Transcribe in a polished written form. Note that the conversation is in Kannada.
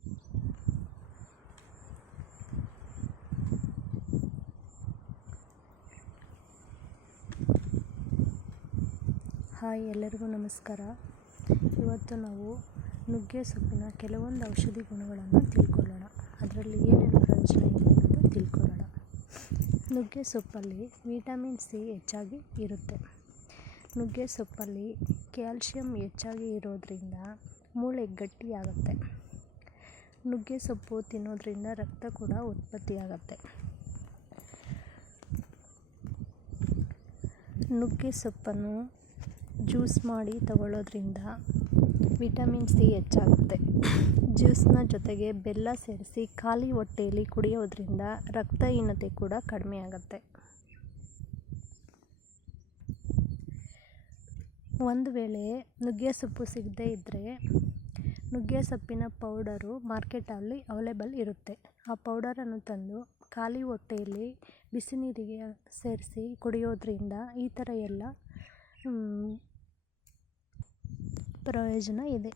ಹಾಯ್, ಎಲ್ಲರಿಗೂ ನಮಸ್ಕಾರ. ಇವತ್ತು ನಾವು ನುಗ್ಗೆ ಸೊಪ್ಪಿನ ಕೆಲವೊಂದು ಔಷಧಿ ಗುಣಗಳನ್ನು ತಿಳ್ಕೊಳ್ಳೋಣ. ಅದರಲ್ಲಿ ಏನೇನು ಪ್ರಯೋಜನ ಇದೆ ಅನ್ನೋದು ತಿಳ್ಕೊಳ್ಳೋಣ. ನುಗ್ಗೆ ಸೊಪ್ಪಲ್ಲಿ ವಿಟಮಿನ್ ಸಿ ಹೆಚ್ಚಾಗಿ ಇರುತ್ತೆ. ನುಗ್ಗೆ ಸೊಪ್ಪಲ್ಲಿ ಕ್ಯಾಲ್ಶಿಯಂ ಹೆಚ್ಚಾಗಿ ಇರೋದ್ರಿಂದ ಮೂಳೆ ಗಟ್ಟಿಯಾಗುತ್ತೆ. ನುಗ್ಗೆ ಸೊಪ್ಪು ತಿನ್ನೋದ್ರಿಂದ ರಕ್ತ ಕೂಡ ಉತ್ಪತ್ತಿಯಾಗುತ್ತೆ. ನುಗ್ಗೆ ಸೊಪ್ಪನ್ನು ಜ್ಯೂಸ್ ಮಾಡಿ ತಗೊಳ್ಳೋದ್ರಿಂದ ವಿಟಮಿನ್ ಸಿ ಹೆಚ್ಚಾಗುತ್ತೆ. ಜ್ಯೂಸ್ನ ಜೊತೆಗೆ ಬೆಲ್ಲ ಸೇರಿಸಿ ಖಾಲಿ ಹೊಟ್ಟೆಯಲ್ಲಿ ಕುಡಿಯೋದ್ರಿಂದ ರಕ್ತಹೀನತೆ ಕೂಡ ಕಡಿಮೆ ಆಗುತ್ತೆ. ಒಂದು ವೇಳೆ ನುಗ್ಗೆ ಸೊಪ್ಪು ಸಿಗದೇ ಇದ್ದರೆ ನುಗ್ಗೆ ಸೊಪ್ಪಿನ ಪೌಡರು ಮಾರ್ಕೆಟಲ್ಲಿ ಅವೈಲೇಬಲ್ ಇರುತ್ತೆ. ಆ ಪೌಡರನ್ನು ತಂದು ಖಾಲಿ ಹೊಟ್ಟೆಯಲ್ಲಿ ಬಿಸಿ ನೀರಿಗೆ ಸೇರಿಸಿ ಕುಡಿಯೋದ್ರಿಂದ ಈ ಥರ ಎಲ್ಲ ಪ್ರಯೋಜನ ಇದೆ.